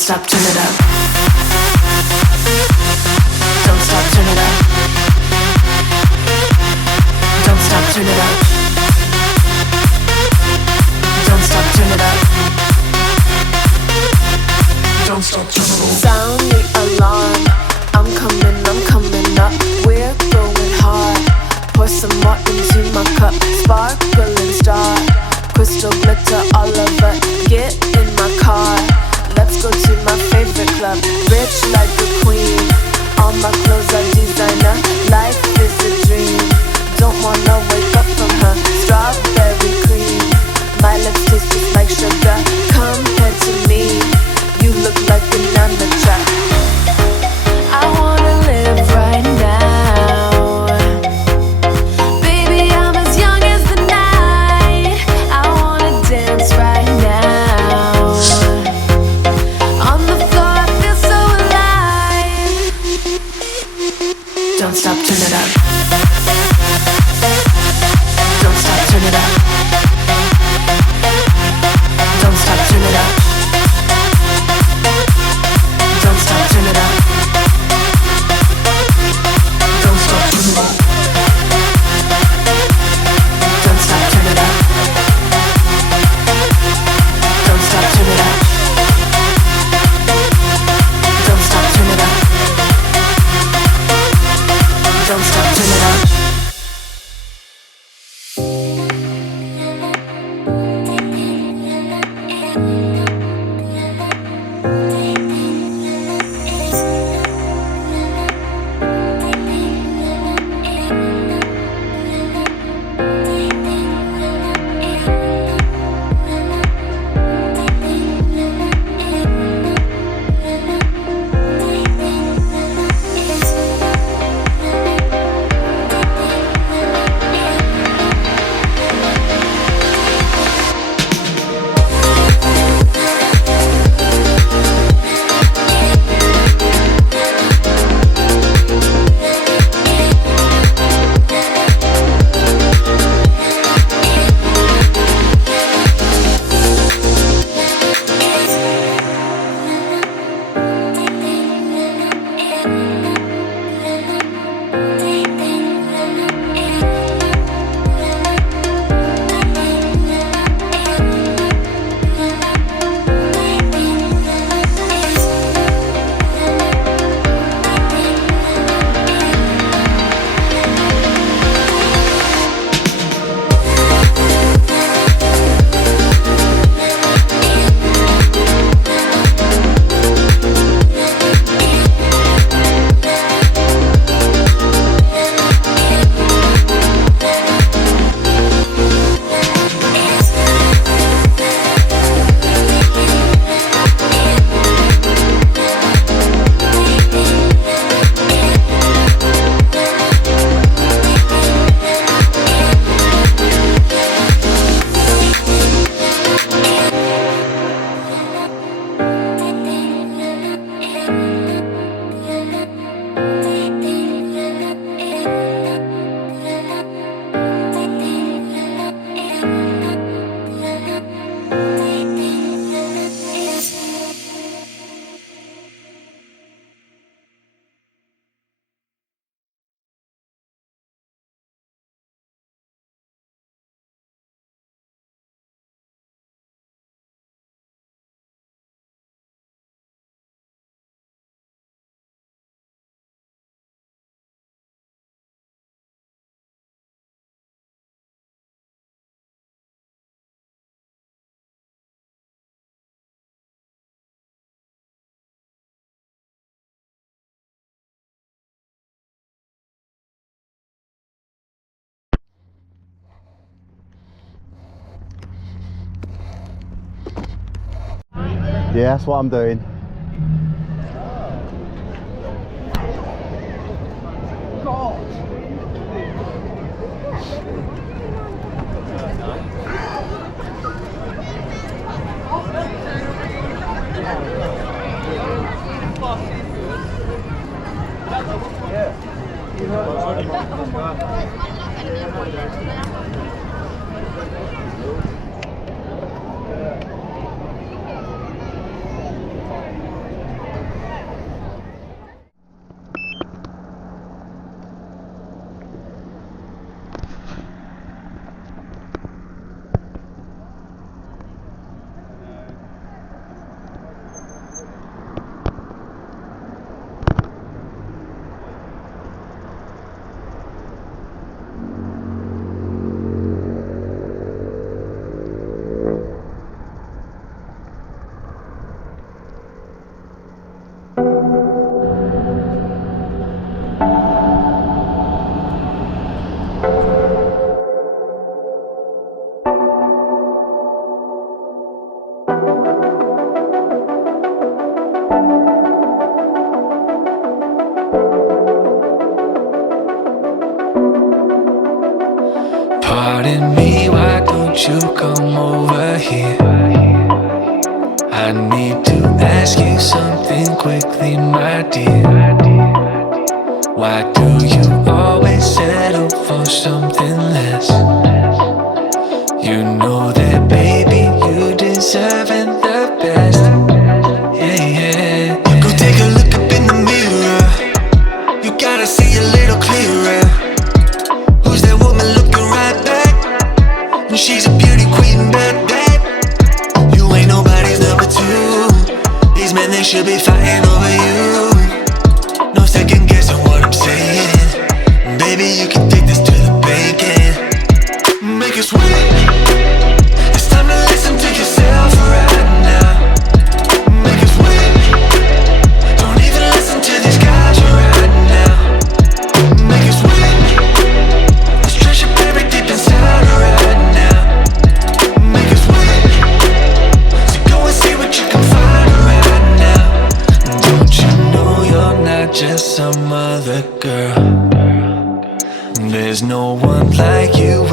stop, turn it up. Don't stop, turn it up. Don't stop, turn it up. Don't stop, turn it up. Don't stop, turn it up. Sound the alarm. I'm coming up. We're going hard. Pour some more into my cup. Sparkling star. Crystal glitter all over. Get in my car. Let's go to my favorite club. Rich like a queen. All my clothes are designer. Life is a dream. Don't wanna wake up from her strawberry cream. My lips taste just like sugar. Compared to me, you look like an amateur. I wanna live right now. Baby, I'm as young as the night. I wanna dance right now. On the floor, I feel so alive. Don't stop, turn it up. Don't stop, turn it up. Don't stop, turn it up. Don't stop, turn it up. Don't stop, turn it up. Don't stop, turn it up. Don't stop, turn it up. Don't stop, turn it up. Don't stop, turn it up. Yeah, that's what I'm doing. Pardon me, why don't you come over here? I need to ask you something quickly, my dear. Why do you always settle for something less? You know that, baby, you deserving the best. Yeah, yeah. Go take a look up in the mirror. You gotta see a little clearer. Who's that woman looking right back? And she's a beauty queen, bad. You ain't nobody's number two. These men, they should be fighting over you. No second guessing what I'm saying. Baby, you can take this to the bank and make us win. It's time to listen to yourself right now. Make us win. Don't even listen to these guys right now. Make us win. Let's treasure buried deep inside right now. Make us win. So go and see what you can find right now. Don't you know you're not just some other girl? There's no one like you